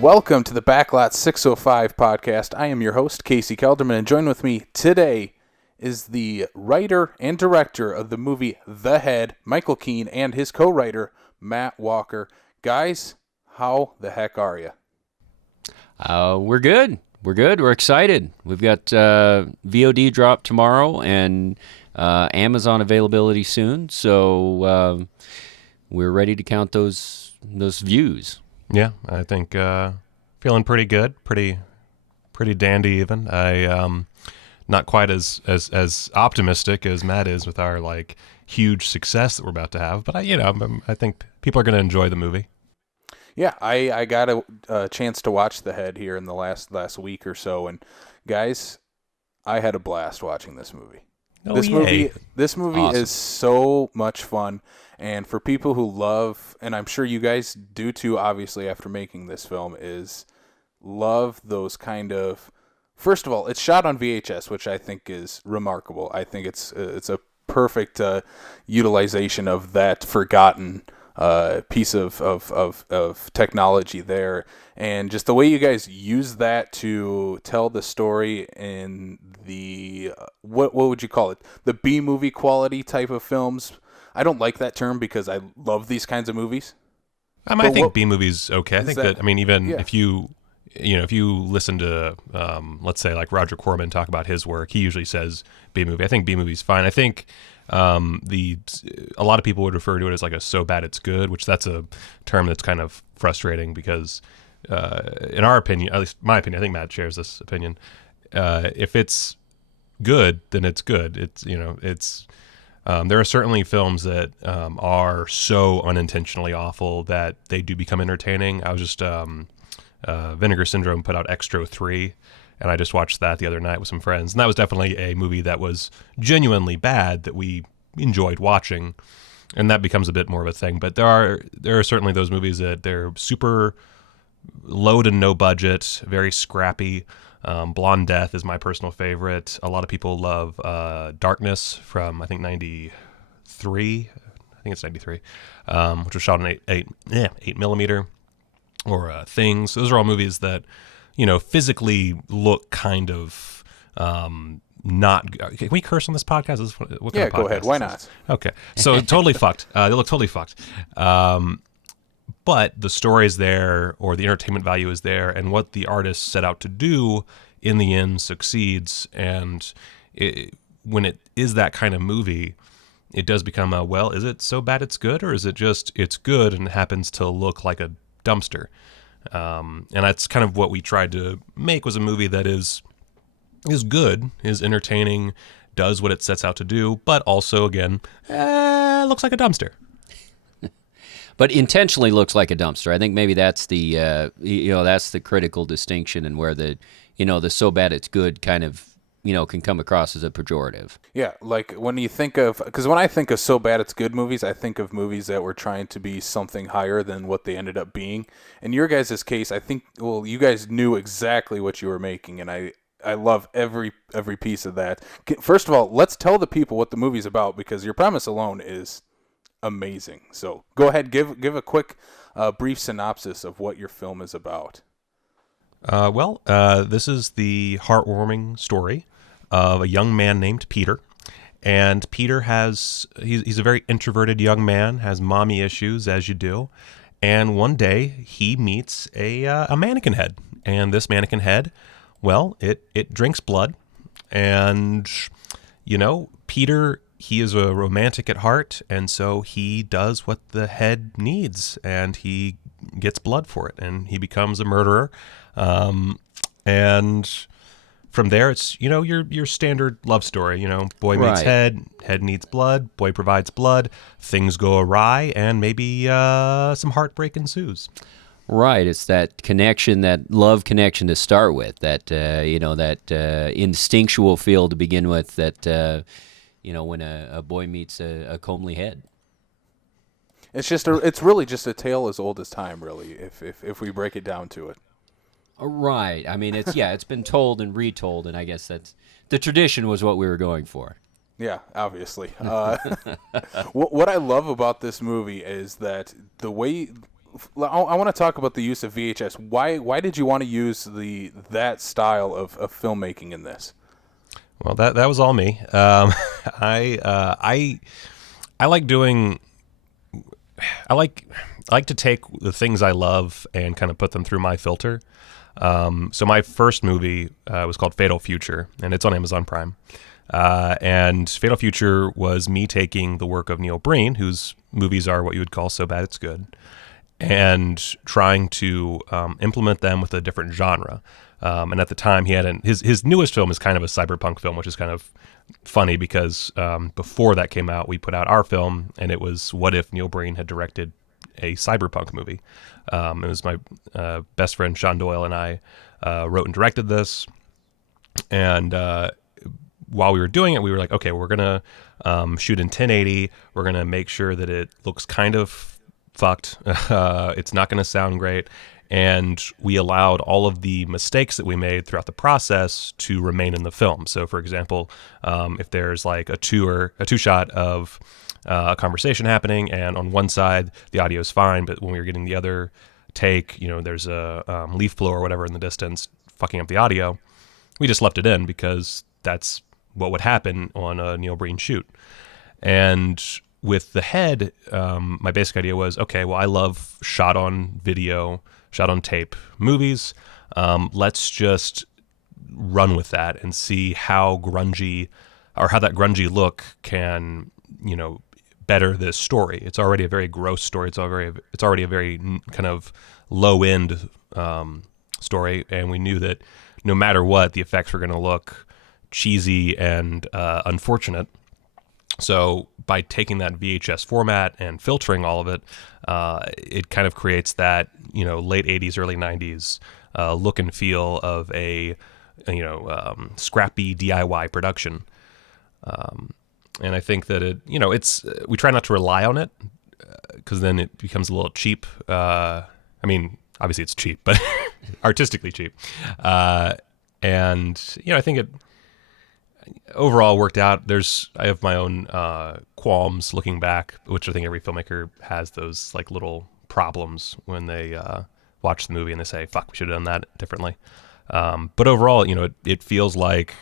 Welcome to the Backlot 605 podcast. I am your host, Casey Kelderman, and join with me today is the writer and director of the movie The Head, Michael Keene, and his co-writer, Matt Walker. Guys, how the heck are you? We're good. We're excited. We've got VOD drop tomorrow and Amazon availability soon, so we're ready to count those views. Yeah, I think feeling pretty good, pretty dandy even. I not quite as optimistic as Matt is with our huge success that we're about to have, but I think people are going to enjoy the movie. Yeah, I got a chance to watch The Head here in the last week or so, and guys, I had a blast watching this movie. This movie Awesome. is so much fun, and for people who love, and I'm sure you guys do too, obviously after making this film, is love those kind of. First of all, it's shot on VHS, which I think is remarkable. I think it's a perfect utilization of that forgotten piece of technology there, and just the way you guys use that to tell the story in the what would you call it, the B-movie quality type of films. I don't like that term because I love these kinds of movies. I think B-movies okay. I think that even yeah. if you listen to let's say like Roger Corman talk about his work, he usually says B-movie. I think B-movie's fine. I think a lot of people would refer to it as like a so bad it's good, which that's a term that's kind of frustrating because in our opinion, at least my opinion, I think Matt shares this opinion, if it's good, then it's good. It's there are certainly films that are so unintentionally awful that they do become entertaining. I was just Vinegar Syndrome put out Extra 3, and I just watched that the other night with some friends, and that was definitely a movie that was genuinely bad that we enjoyed watching, and that becomes a bit more of a thing. But there are certainly those movies that they're super low to no budget, very scrappy. Blonde Death is my personal favorite. A lot of people love Darkness from I think 93. I think it's 93, which was shot on 8mm, or Things. Those are all movies that physically look kind of not. Can we curse on this podcast? What kind of podcast Go ahead. Why not? Okay, so totally fucked. They look totally fucked. But the story is there, or the entertainment value is there, and what the artist set out to do in the end succeeds. And when it is that kind of movie, it does become is it so bad it's good, or is it just it's good and it happens to look like a dumpster? And that's kind of what we tried to make, was a movie that is good, is entertaining, does what it sets out to do, but also again looks like a dumpster. But intentionally looks like a dumpster. I think maybe that's the that's the critical distinction, and where the so bad it's good kind of can come across as a pejorative. Yeah, like when you think of, because when I think of so bad it's good movies, I think of movies that were trying to be something higher than what they ended up being. In your guys' case, I think, you guys knew exactly what you were making, and I love every piece of that. First of all, let's tell the people what the movie's about, because your premise alone is amazing. So go ahead, give a quick brief synopsis of what your film is about. This is the heartwarming story of a young man named Peter. And Peter he's a very introverted young man, has mommy issues, as you do. And one day he meets a mannequin head. And this mannequin head, it drinks blood. And, Peter, he is a romantic at heart. And so he does what the head needs. And he gets blood for it. And he becomes a murderer. And from there, it's, your standard love story, boy meets Right. head needs blood, boy provides blood, things go awry, and maybe some heartbreak ensues. Right. It's that connection, that love connection to start with, that instinctual feel to begin with, that when a boy meets a comely head. It's really just a tale as old as time, really, if we break it down to it. Right. I mean, it's been told and retold, and I guess that's the tradition was what we were going for. Yeah, obviously. What I love about this movie is that the way, I want to talk about the use of VHS. Why did you want to use that style of filmmaking in this? Well, that was all me. I like doing. I like to take the things I love and kind of put them through my filter. So my first movie was called Fatal Future, and it's on Amazon Prime. And Fatal Future was me taking the work of Neil Breen, whose movies are what you would call so bad it's good, and trying to implement them with a different genre. And at the time, he had his newest film is kind of a cyberpunk film, which is kind of funny because before that came out, we put out our film, and it was what if Neil Breen had directed a cyberpunk movie. It was my best friend Sean Doyle and I wrote and directed this, and while we were doing it, we were like, okay, we're gonna shoot in 1080. We're gonna make sure that it looks kind of fucked. It's not gonna sound great. And we allowed all of the mistakes that we made throughout the process to remain in the film. So, for example, if there's like a two shot of a conversation happening, and on one side the audio is fine, but when we were getting the other take, there's a leaf blower or whatever in the distance fucking up the audio, we just left it in because that's what would happen on a Neil Breen shoot. And with The Head, my basic idea was, okay, well, I love shot on video, shot on tape movies. Let's just run with that and see how that grungy look can, better this story. It's already a very gross story. It's already a very kind of low end story, and we knew that no matter what, the effects were going to look cheesy and unfortunate. So by taking that VHS format and filtering all of it, it kind of creates that late 80s, early 90s look and feel of a scrappy DIY production. And I think that we try not to rely on it because then it becomes a little cheap. I mean, obviously it's cheap, but artistically cheap. And I think it overall worked out. I have my own qualms looking back, which I think every filmmaker has, those like little problems when they watch the movie and they say, "Fuck, we should have done that differently." But overall, it feels like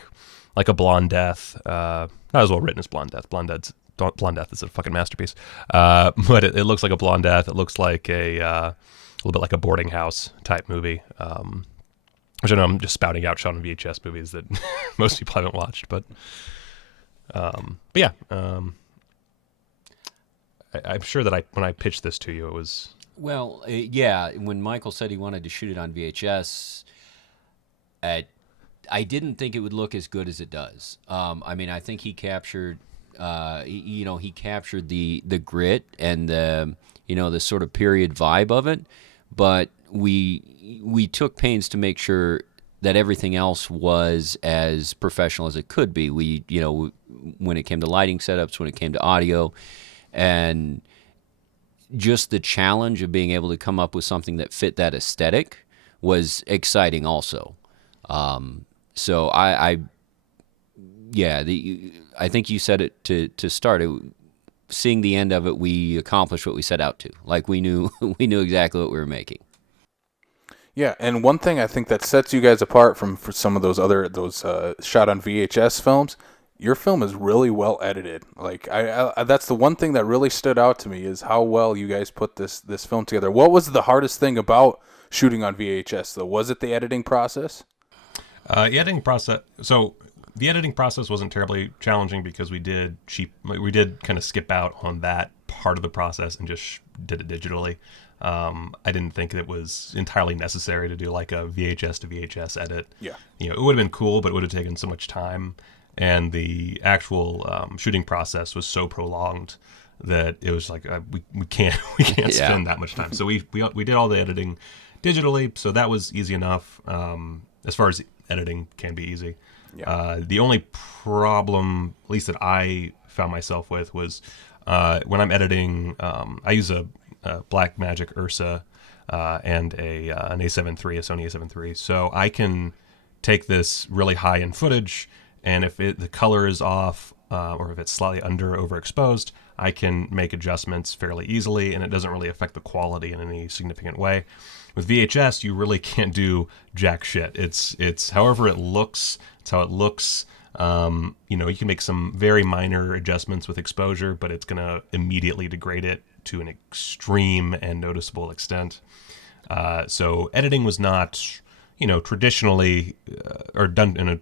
a Blonde Death. Not as well written as Blonde Death. Blonde Death is a fucking masterpiece. But it looks like a Blonde Death. It looks like a little bit like a boarding house type movie. Which I know I'm just spouting out shot on VHS movies that most people haven't watched, but yeah, I'm sure that when I pitched this to you, it was yeah. When Michael said he wanted to shoot it on VHS, I didn't think it would look as good as it does. I mean, I think he captured, he captured the grit and the sort of period vibe of it, but we took pains to make sure that everything else was as professional as it could be. We, when it came to lighting setups, when it came to audio, and just the challenge of being able to come up with something that fit that aesthetic was exciting also. So I think you said it to start it. Seeing the end of it, we accomplished what we set out to. Like we knew exactly what we were making. Yeah, and one thing I think that sets you guys apart from some of those shot on VHS films, your film is really well edited. Like I that's the one thing that really stood out to me is how well you guys put this film together. What was the hardest thing about shooting on VHS though? Was it the editing process? The editing process wasn't terribly challenging because we did kind of skip out on that part of the process and just did it digitally. I didn't think it was entirely necessary to do like a VHS to VHS edit. Yeah. It would have been cool, but it would have taken so much time, and the actual shooting process was so prolonged that it was like we can't spend that much time. So we did all the editing digitally, so that was easy enough. As far as editing can be easy. Yeah. The only problem, at least that I found myself with, was when I'm editing. I use a Blackmagic Ursa and an A7 III, a Sony A7 III. So I can take this really high-end footage, and if the color is off or if it's slightly overexposed, I can make adjustments fairly easily, and it doesn't really affect the quality in any significant way. With VHS, you really can't do jack shit. It's however it looks. It's how it looks. You can make some very minor adjustments with exposure, but it's going to immediately degrade it to an extreme and noticeable extent. So editing was not, traditionally or done in a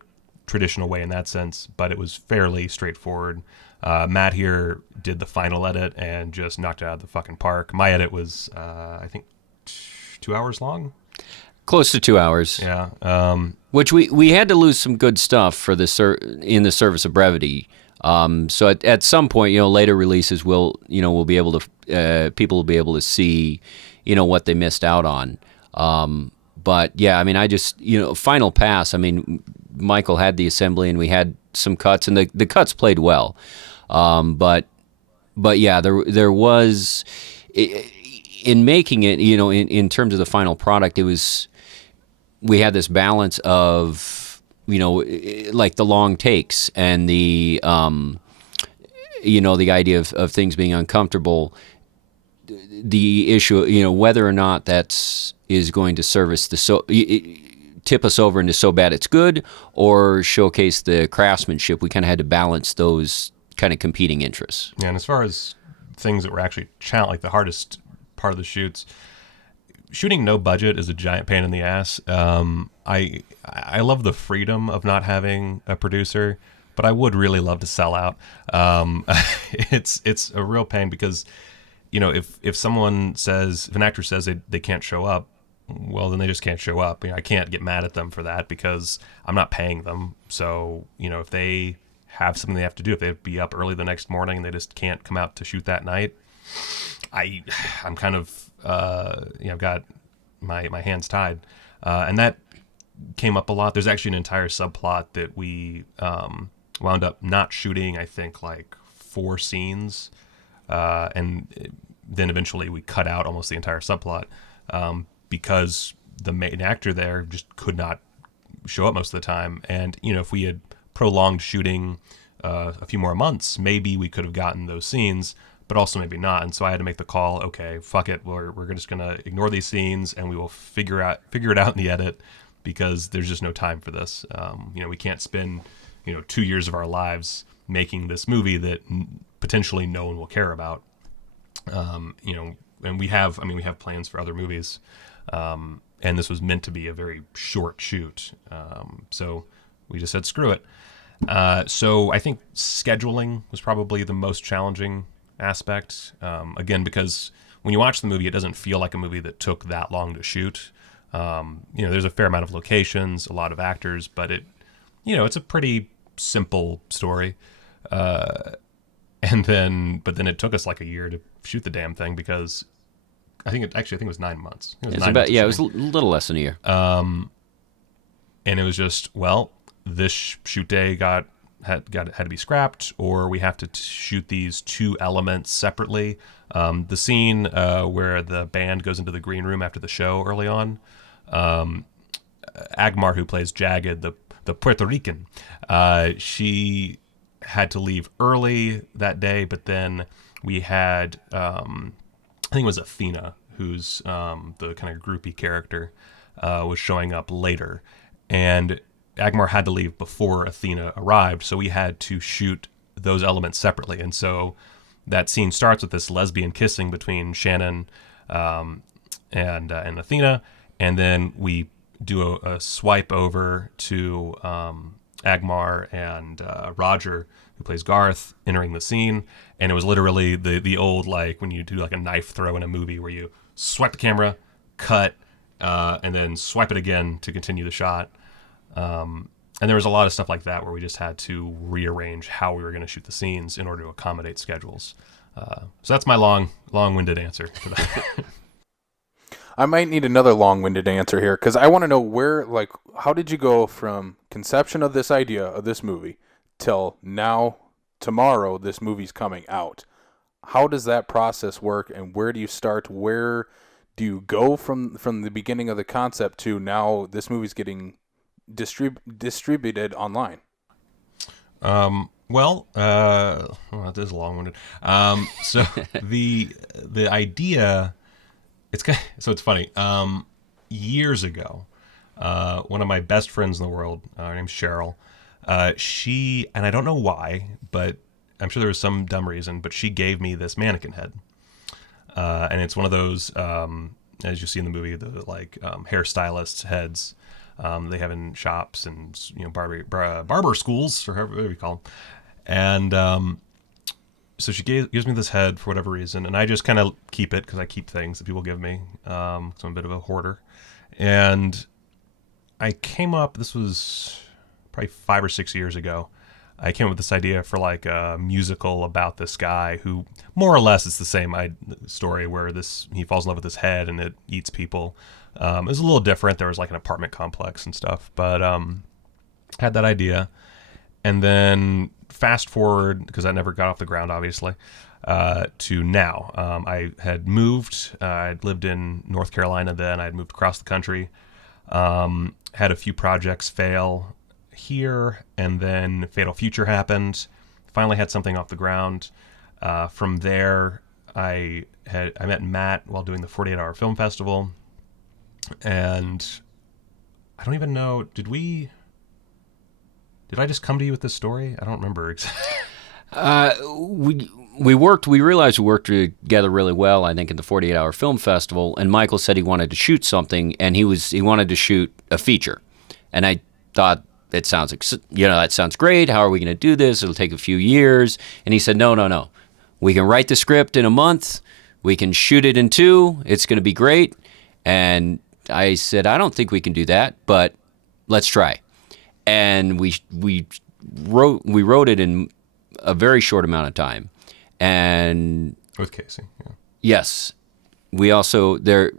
traditional way in that sense, but it was fairly straightforward. Matt here did the final edit and just knocked it out of the fucking park. My edit was, I think, 2 hours long. Close to 2 hours. Yeah. Which we had to lose some good stuff for in the service of brevity. So at some point, later releases we'll be able to people will be able to see, what they missed out on. But yeah, I mean, I just final pass. I mean, Michael had the assembly and we had some cuts, and the cuts played well. But yeah, there was in making it, in terms of the final product, we had this balance of, like the long takes and the, the idea of things being uncomfortable, the issue, whether or not is going to service tip us over into so bad it's good, or showcase the craftsmanship. We kind of had to balance those kind of competing interests. Yeah, and as far as things that were actually like the hardest part of the shoots, shooting no budget is a giant pain in the ass. I love the freedom of not having a producer, but I would really love to sell out. It's a real pain because, if an actor says they can't show up, well, then they just can't show up. I can't get mad at them for that because I'm not paying them. So, if they have something they have to do, if they have to be up early the next morning and they just can't come out to shoot that night, I'm kind of, I've got my hands tied. And that came up a lot. There's actually an entire subplot that we wound up not shooting, I think, like 4 scenes. And then eventually we cut out almost the entire subplot because the main actor there just could not show up most of the time. And, if we had prolonged shooting a few more months, maybe we could have gotten those scenes, but also maybe not. And so I had to make the call, okay, fuck it. We're just going to ignore these scenes and we will figure it out in the edit because there's just no time for this. We can't spend, 2 years of our lives making this movie that potentially no one will care about. And we have plans for other movies. And this was meant to be a very short shoot. So we just said, screw it. So I think scheduling was probably the most challenging aspect. Again, because when you watch the movie, it doesn't feel like a movie that took that long to shoot. There's a fair amount of locations, a lot of actors, but it's a pretty simple story. But then it took us like a year to shoot the damn thing because I think it was 9 months. It was a little less than a year. And it was just, this shoot day had to be scrapped, or we have to shoot these 2 elements separately. The scene where the band goes into the green room after the show early on, Agmar, who plays Jagged, the Puerto Rican, she had to leave early that day, but then we had, I think it was Athena, who's the kind of groupie character, was showing up later. And Agmar had to leave before Athena arrived, so we had to shoot those elements separately. And so that scene starts with this lesbian kissing between Shannon and Athena, and then we do a swipe over to Agmar and Roger, who plays Garth, entering the scene. And it was literally the old, like when you do like a knife throw in a movie where you swipe the camera, cut, and then swipe it again to continue the shot. And there was a lot of stuff like that where we just had to rearrange how we were going to shoot the scenes in order to accommodate schedules. So that's my long-winded answer to that. I might need another long-winded answer here because I want to know how did you go from conception of this idea of this movie till now, tomorrow, this movie's coming out? How does that process work, and where do you start? Where do you go from the beginning of the concept to now this movie's getting distributed online? Well, that is long-winded. So the idea, so it's funny. Years ago, one of my best friends in the world, her name's Cheryl. She, and I don't know why, but I'm sure there was some dumb reason, but she gave me this mannequin head, and it's one of those, as you see in the movie, the hairstylists' heads. They have in shops and barber schools, or whatever you call them. And so she gives me this head for whatever reason, and I just kind of keep it because I keep things that people give me. So I'm a bit of a hoarder. And I came up, this was probably 5 or 6 years ago, I came up with this idea for like a musical about this guy who, more or less, it's the same story where he falls in love with this head and it eats people. It was a little different. There was like an apartment complex and stuff, but had that idea. And then fast forward, because I never got off the ground, obviously, to now. I had moved. I'd lived in North Carolina then. I'd moved across the country. Had a few projects fail here, and then Fatal Future happened. Finally had something off the ground. From there, I met Matt while doing the 48-hour film festival. And I don't even know, did I just come to you with this story? I don't remember exactly. We realized we worked together really well, I think, in the 48-hour film festival, and Michael said he wanted to shoot something, and he wanted to shoot a feature. And I thought, that sounds great. How are we going to do this? It'll take a few years. And he said, no. We can write the script in a month. We can shoot it in 2. It's going to be great. And I said, I don't think we can do that, but let's try. And we wrote it in a very short amount of time. And with Casey, yeah. Yes. We also, the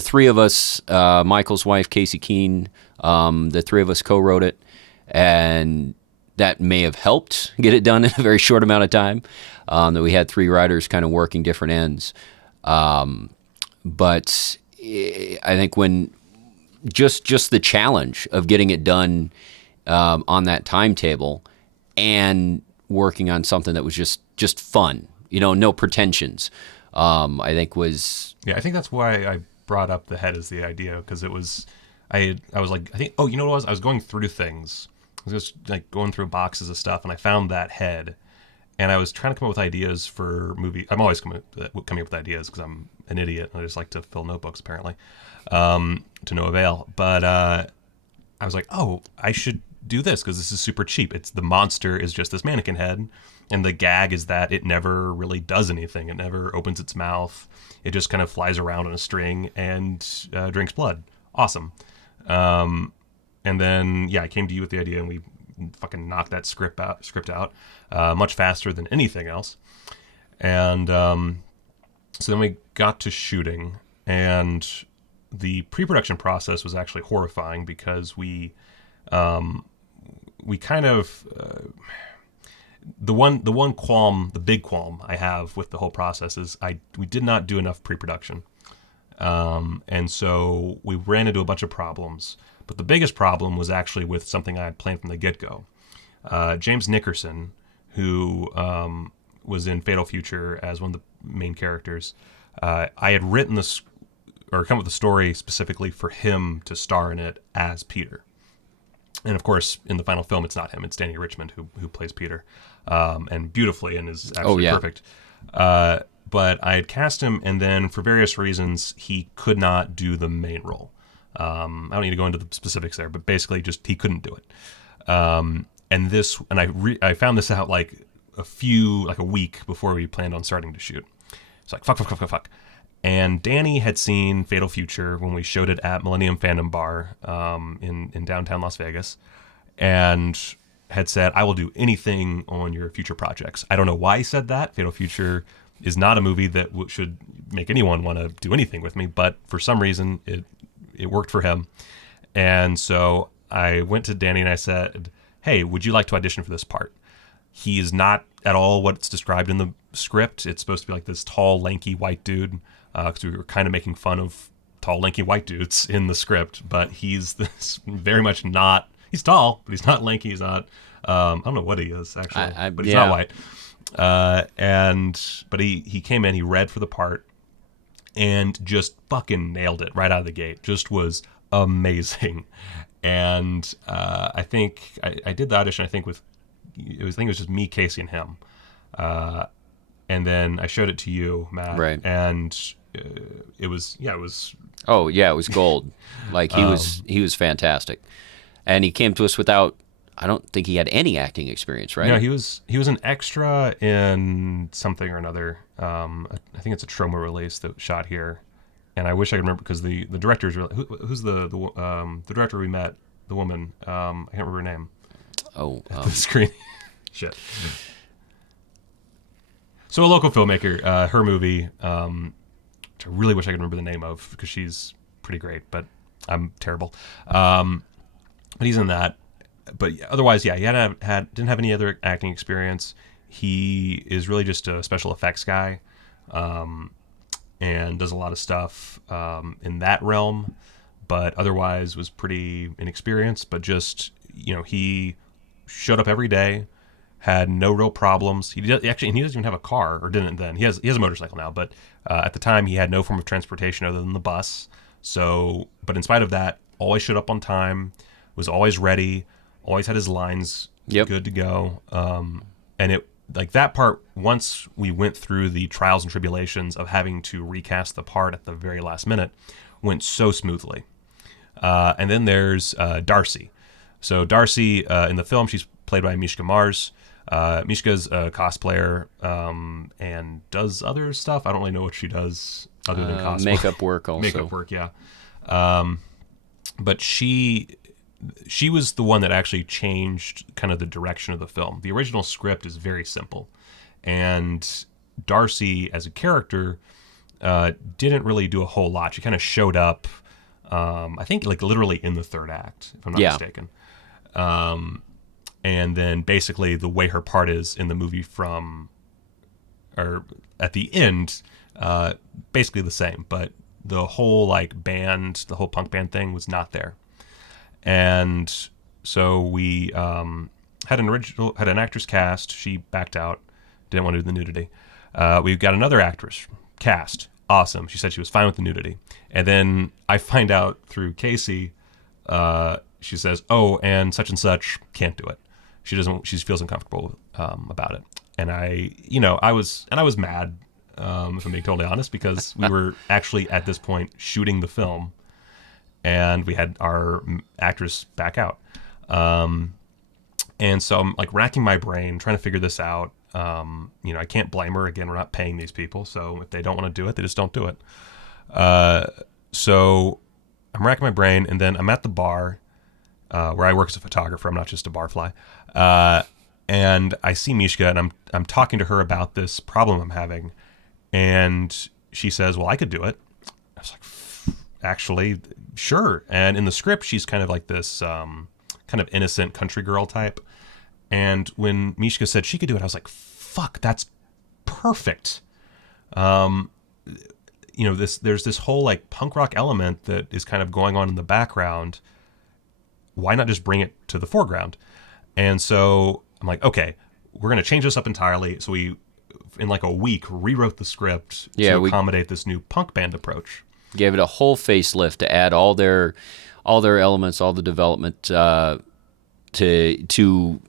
3 of us, Michael's wife, Casey Keene, the 3 of us co-wrote it, and that may have helped get it done in a very short amount of time, that we had 3 writers kind of working different ends. But I think when just the challenge of getting it done on that timetable and working on something that was just fun, no pretensions, I think was... Yeah, I think that's why I brought up the head as the idea, because it was... I was like, I think, you know what it was? I was going through things. I was just like going through boxes of stuff, and I found that head. And I was trying to come up with ideas for movie. I'm always coming up with ideas because I'm an idiot and I just like to fill notebooks, apparently, to no avail. But I was like, oh, I should do this because this is super cheap. The monster is just this mannequin head, and the gag is that it never really does anything. It never opens its mouth. It just kind of flies around on a string and drinks blood. Awesome. And then, I came to you with the idea, and we fucking knocked that script out much faster than anything else. And so then we got to shooting, and the pre-production process was actually horrifying because we kind of the big qualm I have with the whole process is we did not do enough pre-production. And so we ran into a bunch of problems. But the biggest problem was actually with something I had planned from the get-go. James Nickerson, who was in Fatal Future as one of the main characters, I had written this, or come up with a story specifically for him to star in it as Peter. And of course, in the final film, it's not him; it's Danny Richmond who plays Peter, and beautifully, and is actually perfect. But I had cast him, and then for various reasons, he could not do the main role. I don't need to go into the specifics there, but basically, just he couldn't do it. And I found this out like a week before we planned on starting to shoot. It's like fuck. And Danny had seen Fatal Future when we showed it at Millennium Fandom Bar in downtown Las Vegas, and had said, "I will do anything on your future projects." I don't know why he said that. Fatal Future is not a movie that should make anyone want to do anything with me, but for some reason it worked for him. And so I went to Danny and I said, "Hey, would you like to audition for this part?" He is not at all what's described in the script. It's supposed to be like this tall, lanky white dude, because we were kind of making fun of tall, lanky white dudes in the script, but he's this very much not. He's tall, but he's not lanky. He's not I don't know what he is actually, but he's yeah. not white. But he came in, he read for the part, and just fucking nailed it right out of the gate. Just was amazing. And I think I did the audition. I think it was just me, Casey, and him. And then I showed it to you, Matt. Right. And it was. Oh yeah, it was gold. Like he was fantastic, and he came to us without. I don't think he had any acting experience, right? No, he was an extra in something or another. I think it's a trauma release that was shot here, and I wish I could remember because the director's really, who's the director we met, the woman. I can't remember her name. Oh, The screen. Shit. So a local filmmaker, her movie, which I really wish I could remember the name of because she's pretty great, but I'm terrible. But he's in that. But otherwise, yeah, he didn't have any other acting experience. He is really just a special effects guy, and does a lot of stuff in that realm. But otherwise, was pretty inexperienced. But just he showed up every day, had no real problems. He doesn't even have a car, or didn't then. He has a motorcycle now, but at the time he had no form of transportation other than the bus. So, but in spite of that, always showed up on time, was always ready. Always had his lines good to go. And it like that part, once we went through the trials and tribulations of having to recast the part at the very last minute, went so smoothly. And then there's Darcy. So Darcy, in the film, she's played by Mishka Mars. Mishka's a cosplayer and does other stuff. I don't really know what she does other than cosplay. Makeup work also. Makeup work, yeah. But she was the one that actually changed kind of the direction of the film. The original script is very simple, and Darcy as a character didn't really do a whole lot. She kind of showed up, I think, like literally in the third act, if I'm not mistaken. And then basically the way her part is in the movie or at the end, basically the same, but the whole the whole punk band thing was not there. And so we had an actress cast. She backed out, didn't want to do the nudity. We've got another actress cast. Awesome. She said she was fine with the nudity. And then I find out through Casey, she says, "Oh, and such can't do it. She doesn't. She feels uncomfortable about it." And I was mad, if I'm being totally honest, because we were actually at this point shooting the film. And we had our actress back out. And so I'm like racking my brain, trying to figure this out. I can't blame her. Again, we're not paying these people. So if they don't want to do it, they just don't do it. So I'm racking my brain, and then I'm at the bar where I work as a photographer. I'm not just a barfly. And I see Mishka, and I'm talking to her about this problem I'm having. And she says, "Well, I could do it." I was like, "Actually, sure." And in the script, she's kind of like this kind of innocent country girl type. And when Mishka said she could do it, I was like, "Fuck, that's perfect." There's this whole like punk rock element that is kind of going on in the background. Why not just bring it to the foreground? And so I'm like, okay, we're going to change this up entirely. So we, in like a week, rewrote the script to accommodate this new punk band approach. Gave it a whole facelift to add all their elements, all the development to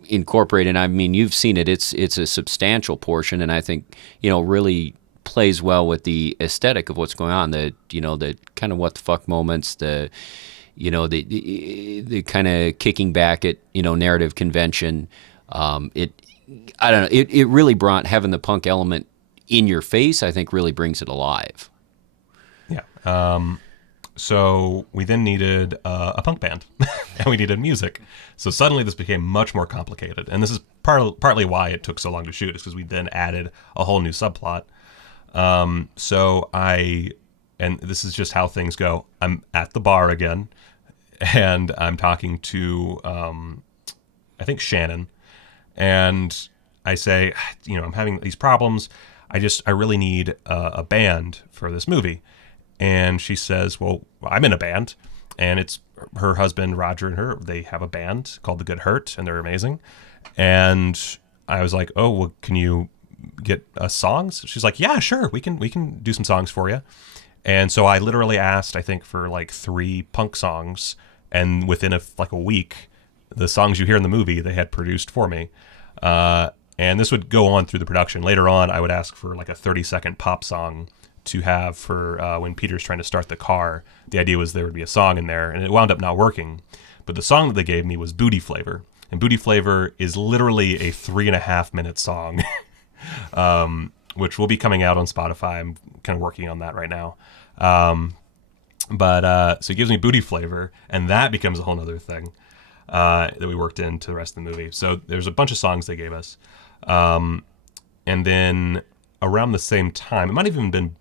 incorporate. And I mean, you've seen it; it's a substantial portion, and I think really plays well with the aesthetic of what's going on. The kind of what the fuck moments, the kind of kicking back at narrative convention. I don't know. It really brought having the punk element in your face. I think really brings it alive. Yeah. So we then needed a punk band, and we needed music. So suddenly this became much more complicated, and this is partly why it took so long to shoot. Is because we then added a whole new subplot. And this is just how things go. I'm at the bar again, and I'm talking to I think Shannon, and I say, I'm having these problems. I really need a band for this movie. And she says, "Well, I'm in a band," and it's her husband Roger and her. They have a band called The Good Hurt, and they're amazing. And I was like, oh, well, can you get us songs? She's like, yeah, sure, we can do some songs for you. And so I literally asked, I think, for like 3 punk songs, and within a week, the songs you hear in the movie they had produced for me. And this would go on through the production. Later on, I would ask for like a 30-second pop song to have for when Peter's trying to start the car. The idea was there would be a song in there, and it wound up not working. But the song that they gave me was Booty Flavor. And Booty Flavor is literally a 3.5-minute song, which will be coming out on Spotify. I'm kind of working on that right now. So it gives me Booty Flavor, and that becomes a whole other thing that we worked into the rest of the movie. So there's a bunch of songs they gave us. And then around the same time, it might have even been,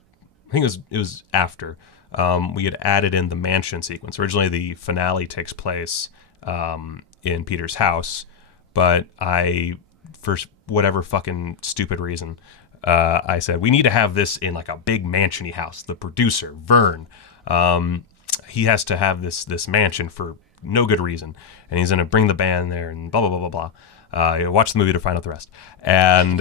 I think it was after, we had added in the mansion sequence. Originally, the finale takes place in Peter's house, but for whatever fucking stupid reason, I said, we need to have this in like a big mansion-y house. The producer, Vern, he has to have this mansion for no good reason, and he's going to bring the band there and blah, blah, blah, blah, blah. Watch the movie to find out the rest. And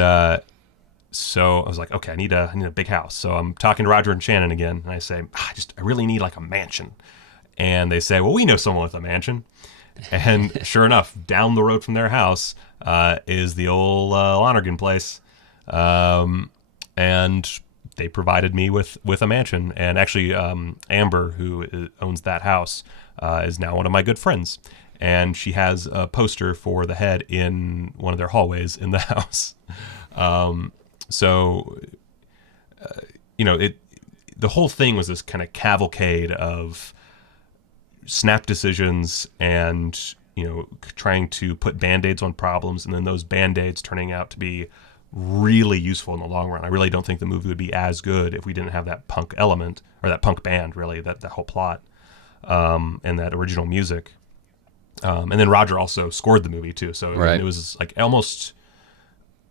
so I was like, okay, I need a big house. So I'm talking to Roger and Shannon again, and I say, I really need like a mansion. And they say, well, we know someone with a mansion. And sure enough, down the road from their house is the old Lonergan place. And they provided me with a mansion. And actually, Amber, who owns that house, is now one of my good friends. And she has a poster for the head in one of their hallways in the house. The whole thing was this kind of cavalcade of snap decisions and, trying to put Band-Aids on problems, and then those Band-Aids turning out to be really useful in the long run. I really don't think the movie would be as good if we didn't have that punk element, or that punk band, really, that whole plot, and that original music. And then Roger also scored the movie too. So Right. it was like almost,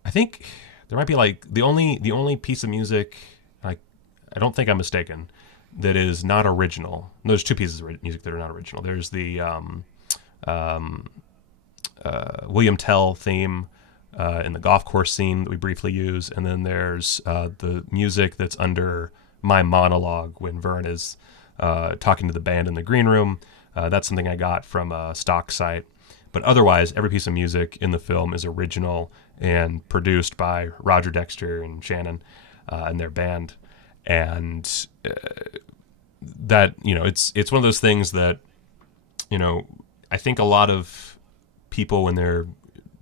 I think there might be like the only piece of music, like, I don't think I'm mistaken, that is not original. There's 2 pieces of music that are not original. There's the William Tell theme in the golf course scene that we briefly use, and then there's the music that's under my monologue when Vern is talking to the band in the green room. That's something I got from a stock site. But otherwise, every piece of music in the film is original and produced by Roger Dexter and Shannon and their band. And that, it's one of those things that, I think a lot of people, when they're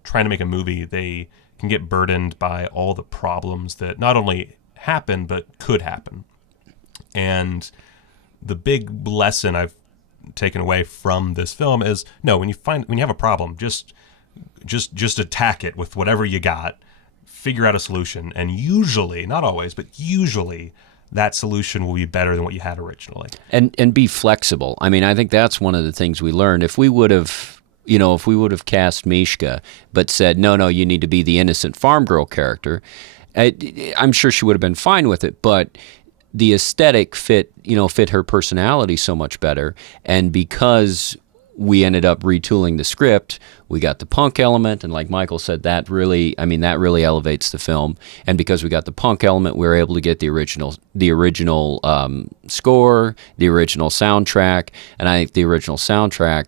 trying to make a movie, they can get burdened by all the problems that not only happen, but could happen. And the big lesson I've taken away from this film is, no, when you have a problem, just attack it with whatever you got, figure out a solution, and usually, not always, but usually that solution will be better than what you had originally. And be flexible. I mean, I think that's one of the things we learned. If we would have cast Mishka, but said, no, you need to be the innocent farm girl character, I'm sure she would have been fine with it, but the aesthetic fit her personality so much better. And because we ended up retooling the script, we got the punk element, and like Michael said, that really elevates the film. And because we got the punk element, we were able to get the original score, the original soundtrack, and I think the original soundtrack,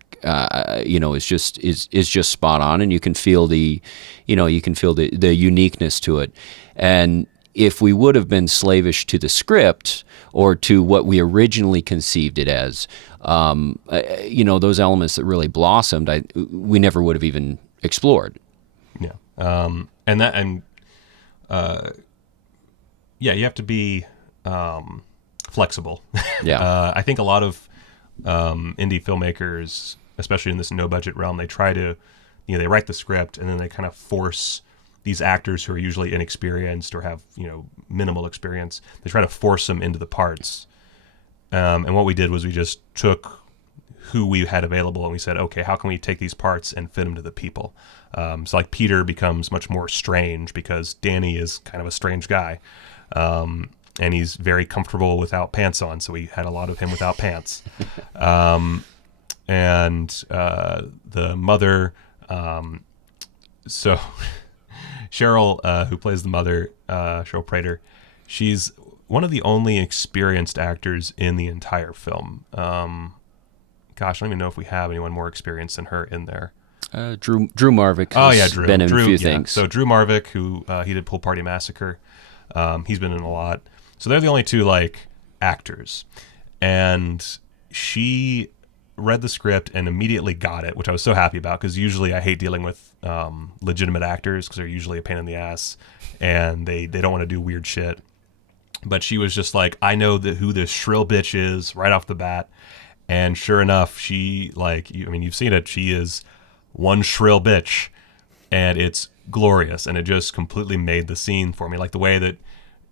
is just spot on, and you can feel the uniqueness to it. And if we would have been slavish to the script or to what we originally conceived it as, those elements that really blossomed, we never would have even explored. Yeah. You have to be flexible. Yeah. I think a lot of indie filmmakers, especially in this no-budget realm, they try to, they write the script and then they kind of force these actors who are usually inexperienced or have, minimal experience, they try to force them into the parts. And what we did was we just took who we had available and we said, okay, how can we take these parts and fit them to the people? So like Peter becomes much more strange because Danny is kind of a strange guy. And he's very comfortable without pants on. So we had a lot of him without pants. And the mother, So Cheryl, who plays the mother, Cheryl Prater, she's one of the only experienced actors in the entire film. Gosh, I don't even know if we have anyone more experienced than her in there. Drew Marvick. Oh has yeah, Drew. been in Drew, a few yeah. things. So Drew Marvick, who he did Pool Party Massacre, he's been in a lot. So they're the only two like actors, and she read the script and immediately got it, which I was so happy about because usually I hate dealing with legitimate actors because they're usually a pain in the ass and they don't want to do weird shit. But she was just like, I know who this shrill bitch is right off the bat. And sure enough, she, like, you've seen it. She is one shrill bitch, and it's glorious. And it just completely made the scene for me. Like, the way that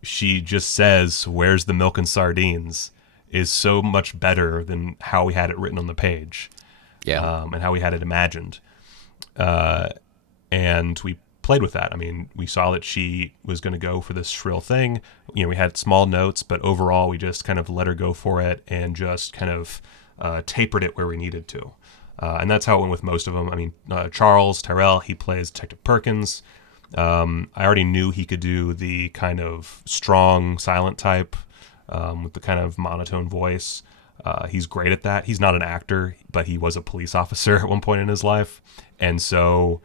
she just says, "Where's the milk and sardines?" is so much better than how we had it written on the page. Yeah. And how we had it imagined. And we played with that. I mean, we saw that she was going to go for this shrill thing. We had small notes, but overall we just kind of let her go for it and just kind of tapered it where we needed to. And that's how it went with most of them. I mean, Charles Tyrell, he plays Detective Perkins. I already knew he could do the kind of strong, silent type with the kind of monotone voice. He's great at that. He's not an actor, but he was a police officer at one point in his life. And so,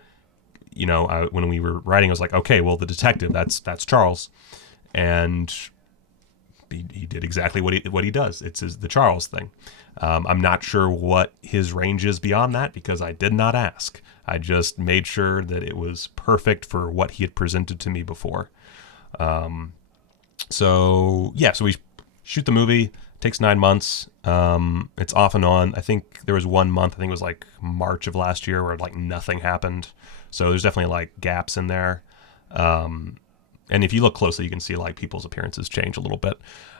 when we were writing, I was like, okay, well, the detective, that's Charles. And he did exactly what he does. It's the Charles thing. I'm not sure what his range is beyond that because I did not ask. I just made sure that it was perfect for what he had presented to me before. So we shoot the movie. It takes 9 months. It's off and on. I think there was 1 month, I think it was like March of last year, where like nothing happened. So there's definitely like gaps in there. And if you look closely, you can see like people's appearances change a little bit.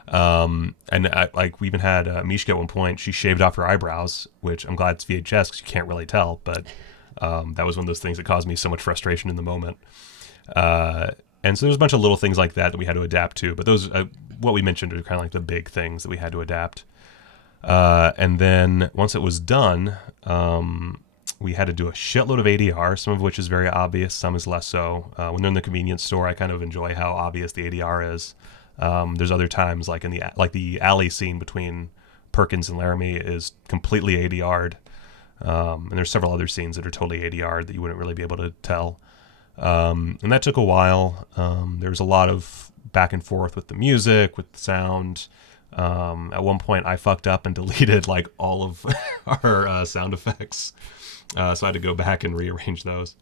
And we even had Mishka at one point. She shaved off her eyebrows, which I'm glad it's VHS because you can't really tell. But that was one of those things that caused me so much frustration in the moment. And so there's a bunch of little things like that we had to adapt to. But those, what we mentioned, are kind of like the big things that we had to adapt. And then once it was done, we had to do a shitload of ADR, some of which is very obvious, some is less so. When they're in the convenience store, I kind of enjoy how obvious the ADR is. There's other times, like the alley scene between Perkins and Laramie is completely ADR'd. And there's several other scenes that are totally ADR'd that you wouldn't really be able to tell. And that took a while. There was a lot of back and forth with the music, with the sound. At one point, I fucked up and deleted like all of our sound effects. So I had to go back and rearrange those.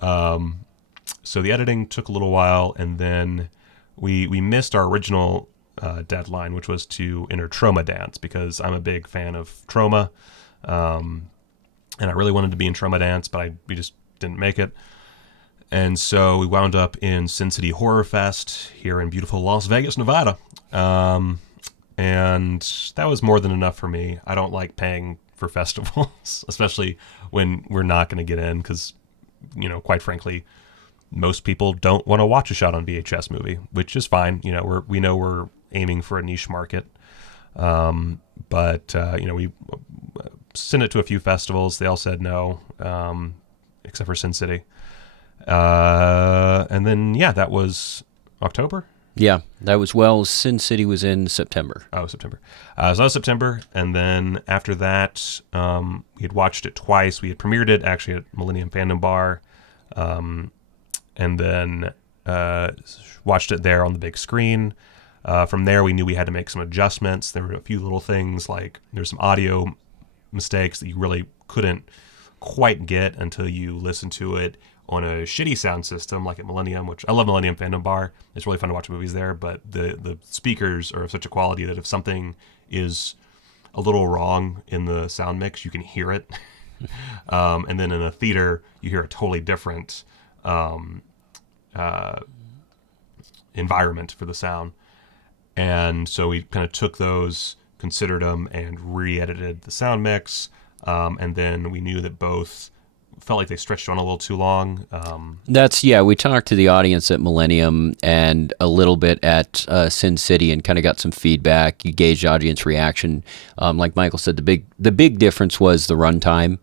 So the editing took a little while, and then we missed our original deadline, which was to enter Trauma Dance, because I'm a big fan of Trauma. And I really wanted to be in Trauma Dance, but we just didn't make it. And so we wound up in Sin City Horror Fest here in beautiful Las Vegas, Nevada. And that was more than enough for me. I don't like paying for festivals, especially when we're not going to get in because, quite frankly, most people don't want to watch a shot on VHS movie, which is fine. We know we're aiming for a niche market. But we sent it to a few festivals. They all said no, except for Sin City. And then, that was October. Yeah, that was Sin City was in September. Oh, September. So that was September. And then after that, we had watched it twice. We had premiered it actually at Millennium Fandom Bar. And then watched it there on the big screen. From there, we knew we had to make some adjustments. There were a few little things, like there's some audio mistakes that you really couldn't quite get until you listen to it on a shitty sound system like at Millennium, which I love Millennium Fandom Bar. It's really fun to watch movies there, but the speakers are of such a quality that if something is a little wrong in the sound mix, you can hear it. And then in a theater, you hear a totally different environment for the sound. And so we kind of took those, considered them, and re-edited the sound mix. And then we knew that both felt like they stretched on a little too long. We talked to the audience at Millennium and a little bit at Sin City and kind of got some feedback. You gauged audience reaction. Like Michael said, the big difference was the runtime.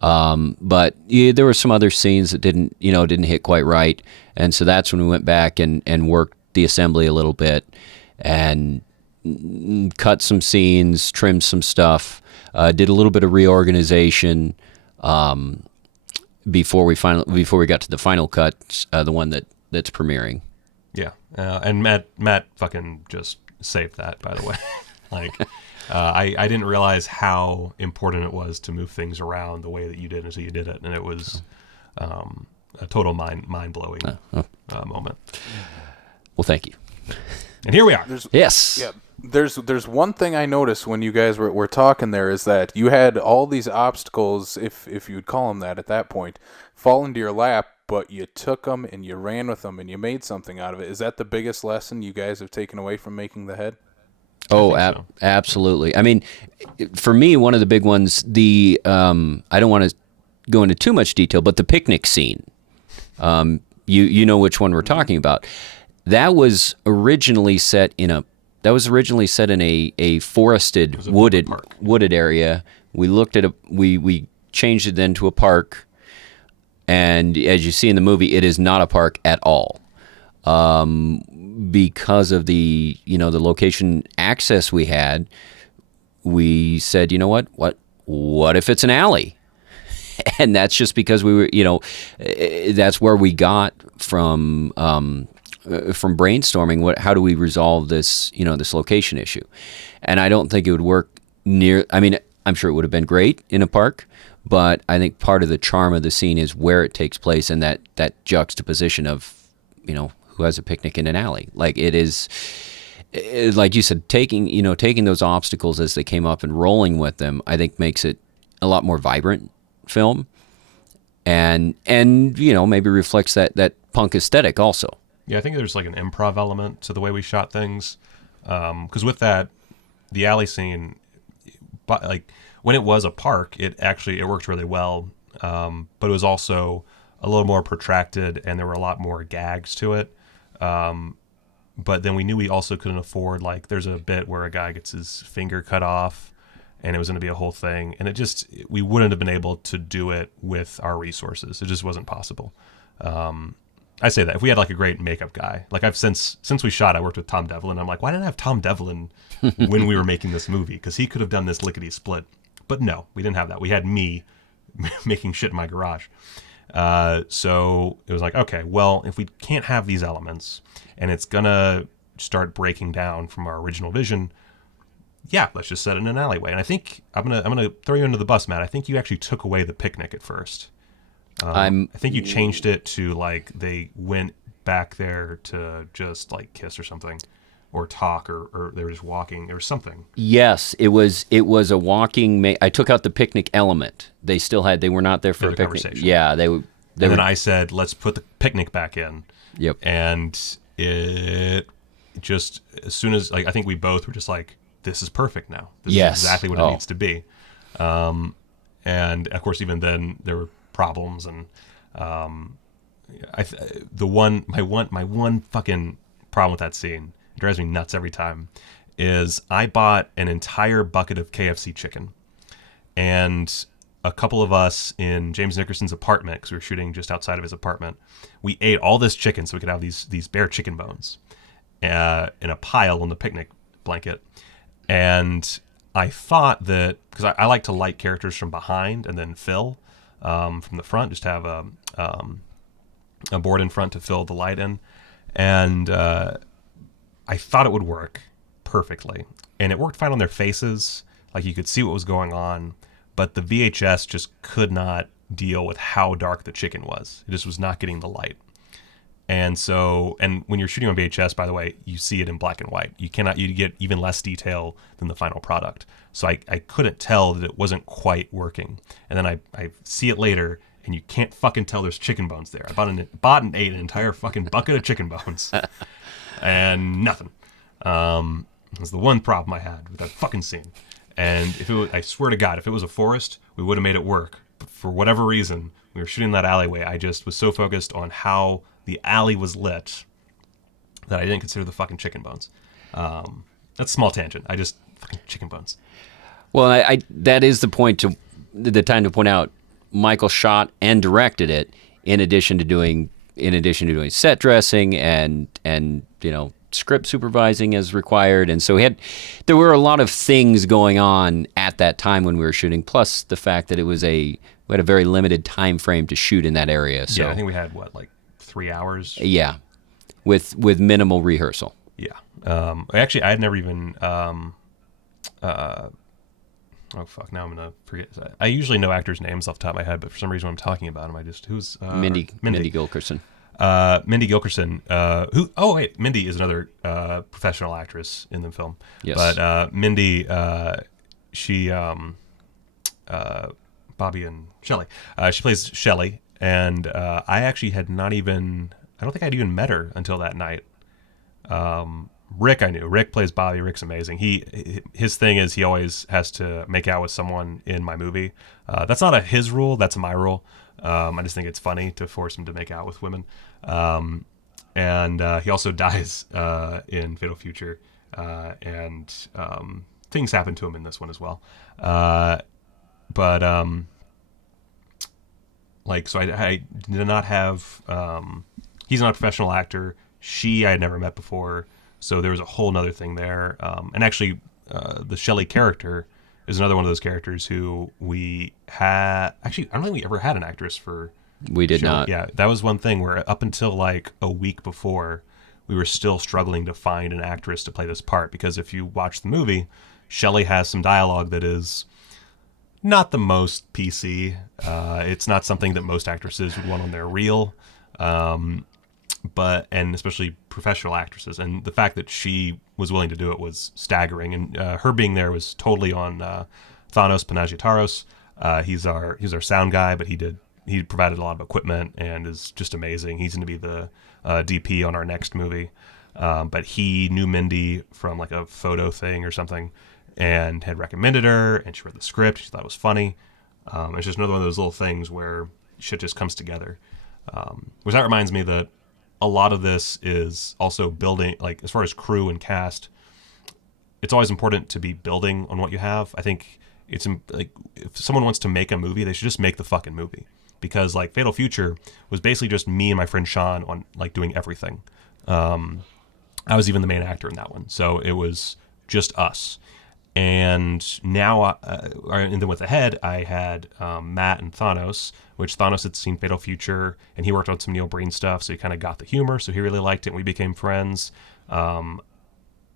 But yeah, there were some other scenes that didn't hit quite right, and so that's when we went back and worked the assembly a little bit, and cut some scenes, trimmed some stuff, did a little bit of reorganization before we got to the final cut, the one that's premiering. Yeah, and Matt fucking just saved that, by the way. Like, I didn't realize how important it was to move things around the way that you did until you did it, and it was a total mind blowing moment. Well, thank you. And here we are. Yes. Yeah. There's one thing I noticed when you guys were talking there is that you had all these obstacles, if you'd call them that at that point, fall into your lap, but you took them and you ran with them and you made something out of it. Is that the biggest lesson you guys have taken away from making the head? Oh, so. Absolutely. I mean, for me, one of the big ones, I don't want to go into too much detail, but the picnic scene. You know which one we're talking about. That was originally set in a forested, wooded area. We looked at we changed it then to a park, and as you see in the movie, it is not a park at all, because of the location access we had. We said, you know what if it's an alley? And that's just because we were, that's where we got from brainstorming how do we resolve this this location issue. And I don't think it would work I'm sure it would have been great in a park, but I think part of the charm of the scene is where it takes place, and that juxtaposition of who has a picnic in an alley. Like, it is, like you said, taking those obstacles as they came up and rolling with them, I think makes it a lot more vibrant film, and maybe reflects that punk aesthetic also. Yeah, I think there's like an improv element to the way we shot things. Because with that, the alley scene, but like when it was a park, it worked really well. But it was also a little more protracted, and there were a lot more gags to it. But then we knew we also couldn't afford, like, there's a bit where a guy gets his finger cut off, and it was going to be a whole thing. And we wouldn't have been able to do it with our resources. It just wasn't possible. I say that if we had like a great makeup guy, like since we shot, I worked with Tom Devlin. I'm like, why didn't I have Tom Devlin when we were making this movie? Because he could have done this lickety split. But no, we didn't have that. We had me making shit in my garage. So it was like, okay, well, if we can't have these elements and it's gonna start breaking down from our original vision, yeah, let's just set it in an alleyway. And I think I'm gonna throw you under the bus, Matt. I think you actually took away the picnic at first. I think you changed it to like they went back there to just like kiss or something, or talk, or they were just walking or something. Yes, it was a walking. I took out the picnic element. They were not there for a picnic. Conversation. Yeah, then I said, let's put the picnic back in. Yep. And it just, as soon as, like, I think we both were just like, this is perfect now. This is exactly what it needs to be. And of course, even then there were problems, and my one fucking problem with that scene, it drives me nuts every time, is I bought an entire bucket of KFC chicken, and a couple of us in James Nickerson's apartment, because we were shooting just outside of his apartment, we ate all this chicken so we could have these bare chicken bones in a pile on the picnic blanket. And I thought that, because I like to light characters from behind and then fill from the front, just have a board in front to fill the light in. And I thought it would work perfectly. And it worked fine on their faces. Like, you could see what was going on. But the VHS just could not deal with how dark the chicken was. It just was not getting the light. And so, and when you're shooting on VHS, by the way, you see it in black and white. You get even less detail than the final product. So I couldn't tell that it wasn't quite working. And then I see it later, and you can't fucking tell there's chicken bones there. I bought and ate an entire fucking bucket of chicken bones. And nothing. It was the one problem I had with that fucking scene. And I swear to God, if it was a forest, we would have made it work. But for whatever reason, we were shooting that alleyway. I just was so focused on how the alley was lit that I didn't consider the fucking chicken bones. That's a small tangent. Fucking chicken bones. Well, that is the time to point out, Michael shot and directed it in addition to doing set dressing and script supervising as required. And so there were a lot of things going on at that time when we were shooting, plus the fact that we had a very limited time frame to shoot in that area. So Yeah, I think we had, like 3 hours? yeah, with minimal rehearsal. Yeah. Actually, I had never even. Oh fuck! Now I'm gonna forget. I usually know actors' names off the top of my head, but for some reason when I'm talking about them, I just who's Mindy Gilkerson. Mindy Gilkerson. Who? Oh wait, Mindy is another professional actress in the film. Yes. But Mindy, she, Bobby and Shelley. She plays Shelley, and I actually had not even. I don't think I'd even met her until that night. Rick, I knew. Rick plays Bobby. Rick's amazing. His thing is he always has to make out with someone in my movie. That's not his rule. That's my rule. I just think it's funny to force him to make out with women. And he also dies in Fatal Future, and things happen to him in this one as well. But so I did not have. He's not a professional actor. I had never met before. So there was a whole nother thing there. And actually, the Shelley character is another one of those characters who we had. Actually, I don't think we ever had an actress for. We did Shelley. not. Yeah, that was one thing where up until like a week before, we were still struggling to find an actress to play this part. Because if you watch the movie, Shelley has some dialogue that is not the most PC. It's not something that most actresses would want on their reel. And especially professional actresses, and the fact that she was willing to do it was staggering. And her being there was totally on Thanos Panagiotouros. He's our sound guy, but he provided a lot of equipment and is just amazing. He's going to be the DP on our next movie. But he knew Mindy from like a photo thing or something, and had recommended her. And she read the script. She thought it was funny. It's just another one of those little things where shit just comes together. Which that reminds me that a lot of this is also building, like as far as crew and cast, it's always important to be building on what you have. I think it's like if someone wants to make a movie, they should just make the fucking movie, because like Fatal Future was basically just me and my friend Sean on like doing everything. I was even the main actor in that one, so it was just us. And now, and then with the head, I had Matt and Thanos, which Thanos had seen Fatal Future, and he worked on some Neil Breen stuff, so he kind of got the humor, so he really liked it, and we became friends. The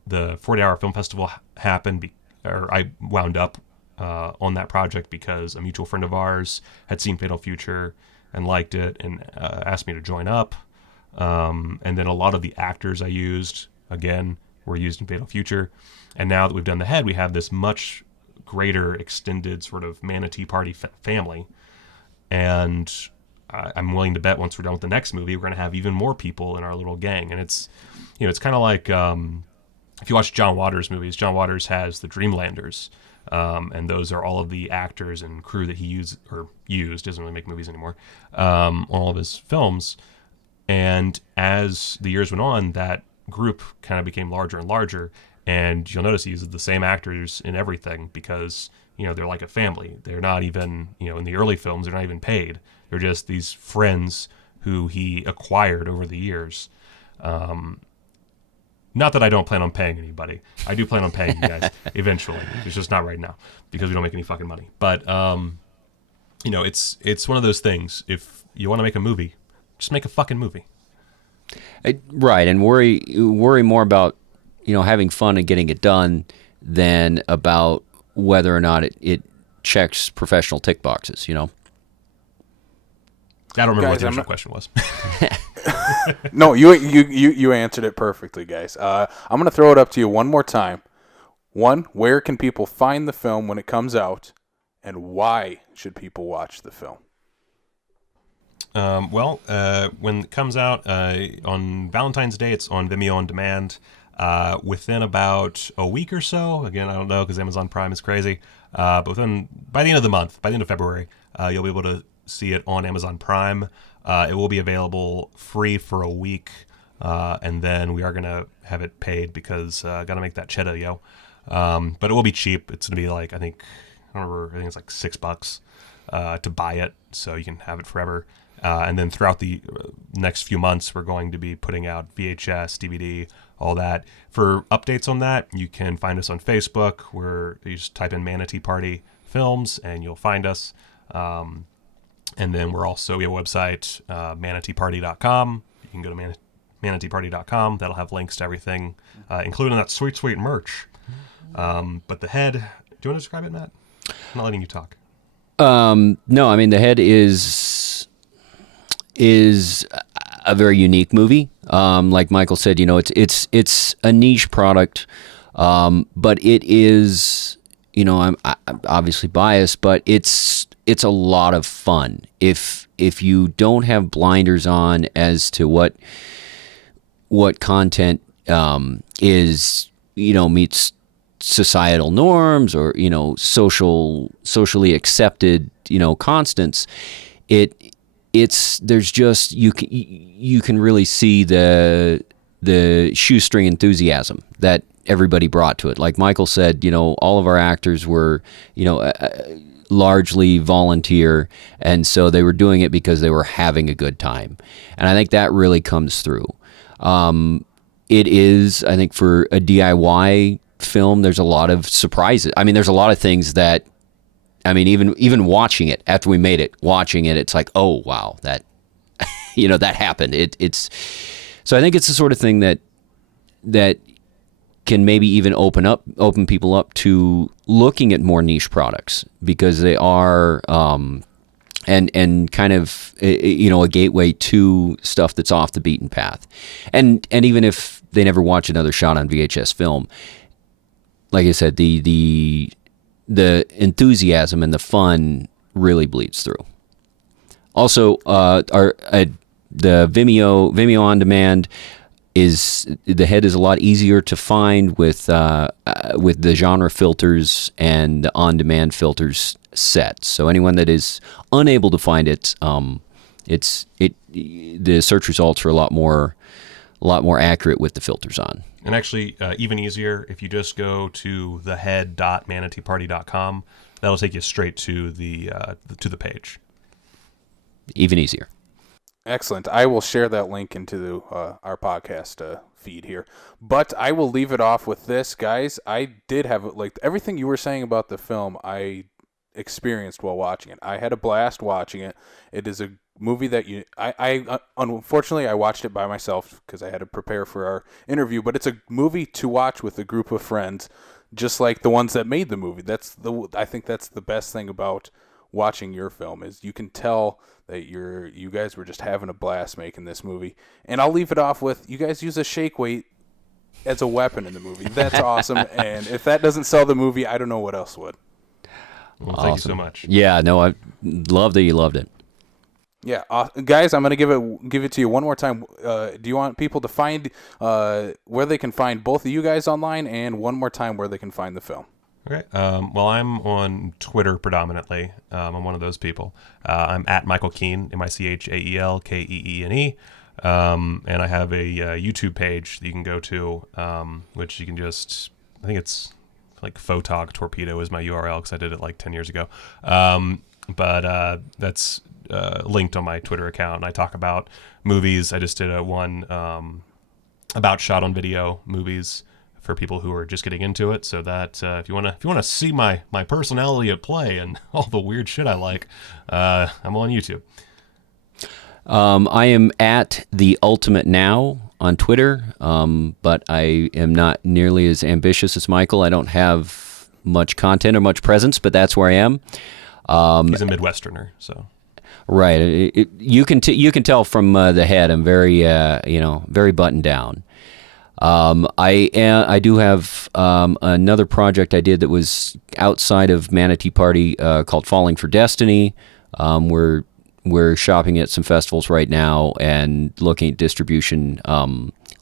40-Hour Film Festival happened, I wound up on that project because a mutual friend of ours had seen Fatal Future and liked it, and asked me to join up. And then a lot of the actors I used, again, were used in Fatal Future. And now that we've done the head, we have this much greater extended sort of Manatee Party family. And I'm willing to bet once we're done with the next movie, we're going to have even more people in our little gang. And it's kind of like if you watch John Waters movies, John Waters has the Dreamlanders. And those are all of the actors and crew that he used, doesn't really make movies anymore, on all of his films. And as the years went on, that group kind of became larger and larger. And you'll notice he uses the same actors in everything because, they're like a family. They're not even, in the early films, they're not even paid. They're just these friends who he acquired over the years. Not that I don't plan on paying anybody. I do plan on paying you guys eventually. It's just not right now because we don't make any fucking money. But, it's one of those things. If you want to make a movie, just make a fucking movie. Right, and worry more about having fun and getting it done than about whether or not it checks professional tick boxes. I don't remember what the original question was. No, you answered it perfectly, guys. I'm going to throw it up to you one more time. One, where can people find the film when it comes out, and why should people watch the film? When it comes out on Valentine's Day, it's on Vimeo on demand. Within about a week or so, again, I don't know because Amazon Prime is crazy, but by the end of the month, by the end of February, you'll be able to see it on Amazon Prime. It will be available free for a week, and then we are going to have it paid because got to make that cheddar, yo. But it will be cheap. It's going to be like, I think it's like $6. to buy it, so you can have it forever. And then throughout the next few months, we're going to be putting out VHS, DVD, all that. For updates on that, you can find us on Facebook, where you just type in Manatee Party Films, and you'll find us. And then we have a website, manateeparty.com. You can go to manateeparty.com. That'll have links to everything, including that sweet, sweet merch. But the head, do you want to describe it, Matt? I'm not letting you talk. No, I mean, The Head is a very unique movie. Like Michael said, it's a niche product, but it is, I'm obviously biased, but it's a lot of fun. If you don't have blinders on as to what content is, meets societal norms or socially accepted constants, there's just you can really see the shoestring enthusiasm that everybody brought to it. Like Michael said, all of our actors were largely volunteer, and so they were doing it because they were having a good time, and I think that really comes through. It is, I think, for a DIY film, there's a lot of surprises. I mean, there's a lot of things that, even watching it after we made it, it's like, oh wow, that that happened. So I think it's the sort of thing that can maybe even open people up to looking at more niche products, because they are and kind of a gateway to stuff that's off the beaten path. And even if they never watch another shot on VHS film, like I said, the enthusiasm and the fun really bleeds through. Also, the Vimeo on demand The Head is a lot easier to find with the genre filters and the on demand filters set. So anyone that is unable to find it, the search results are a lot more accurate with the filters on. And actually, even easier, if you just go to thehead.manateeparty.com, that'll take you straight to the page. Even easier. Excellent. I will share that link into our podcast feed here. But I will leave it off with this, guys. I did have, everything you were saying about the film, I experienced while watching it. I had a blast watching it. It is a movie that I unfortunately I watched it by myself because I had to prepare for our interview, but it's a movie to watch with a group of friends, just like the ones that made the movie. I think that's the best thing about watching your film, is you can tell that you guys were just having a blast making this movie. And I'll leave it off with, you guys use a shake weight as a weapon in the movie. That's awesome. And if that doesn't sell the movie, I don't know what else would. Well, thank you so much. Yeah, no, I love that you loved it. Yeah, guys, I'm gonna give it to you one more time. Do you want people to find where they can find both of you guys online, and one more time where they can find the film? Okay. Well, I'm on Twitter predominantly. I'm one of those people. I'm at Michael Keene, MichaelKeene. And I have a YouTube page that you can go to, which you can just, I think it's like Photog Torpedo is my URL because I did it like 10 years ago. But that's linked on my Twitter account. And I talk about movies. I just did one about shot on video movies for people who are just getting into it. So that if you want to see my personality at play and all the weird shit I like, I'm on YouTube. I am at The Ultimate Now on Twitter, but I am not nearly as ambitious as Michael. I don't have much content or much presence, but that's where I am. He's a Midwesterner, so. Right. You can tell from The Head, I'm very very buttoned down. I do have another project I did that was outside of Manatee Party called Falling for Destiny. We're shopping at some festivals right now and looking at distribution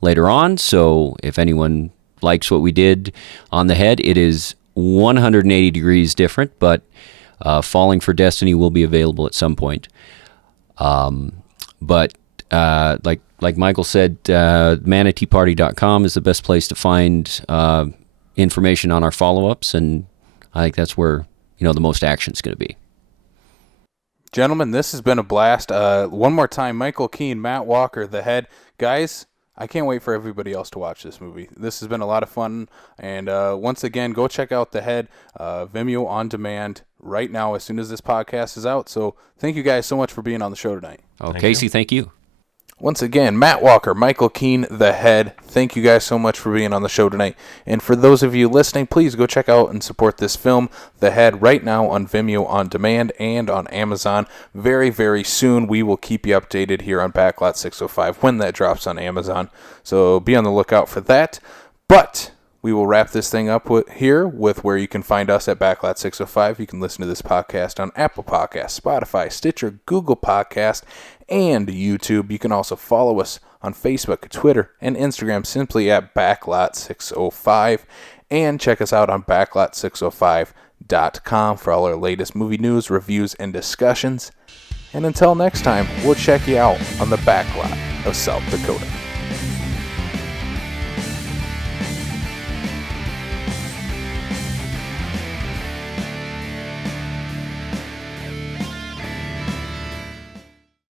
later on. So if anyone likes what we did on The Head, it is 180 degrees different, but Falling for Destiny will be available at some point. But like Michael said, manateeparty.com is the best place to find information on our follow-ups, and I think that's where the most action is going to be. Gentlemen, this has been a blast. One more time, Michael Keene, Matt Walker, The Head. Guys, I can't wait for everybody else to watch this movie. This has been a lot of fun. And once again, go check out The Head, Vimeo on demand right now as soon as this podcast is out. So thank you guys so much for being on the show tonight. Oh, Casey, thank you. Once again, Matt Walker, Michael Keene, The Head. Thank you guys so much for being on the show tonight. And for those of you listening, please go check out and support this film, The Head, right now on Vimeo on demand and on Amazon. Very, very soon, we will keep you updated here on Backlot 605 when that drops on Amazon. So be on the lookout for that. But we will wrap this thing up here with where you can find us at Backlot 605. You can listen to this podcast on Apple Podcasts, Spotify, Stitcher, Google Podcast, and YouTube. You can also follow us on Facebook, Twitter, and Instagram simply at Backlot 605. And check us out on backlot605.com for all our latest movie news, reviews, and discussions. And until next time, we'll check you out on the Backlot of South Dakota.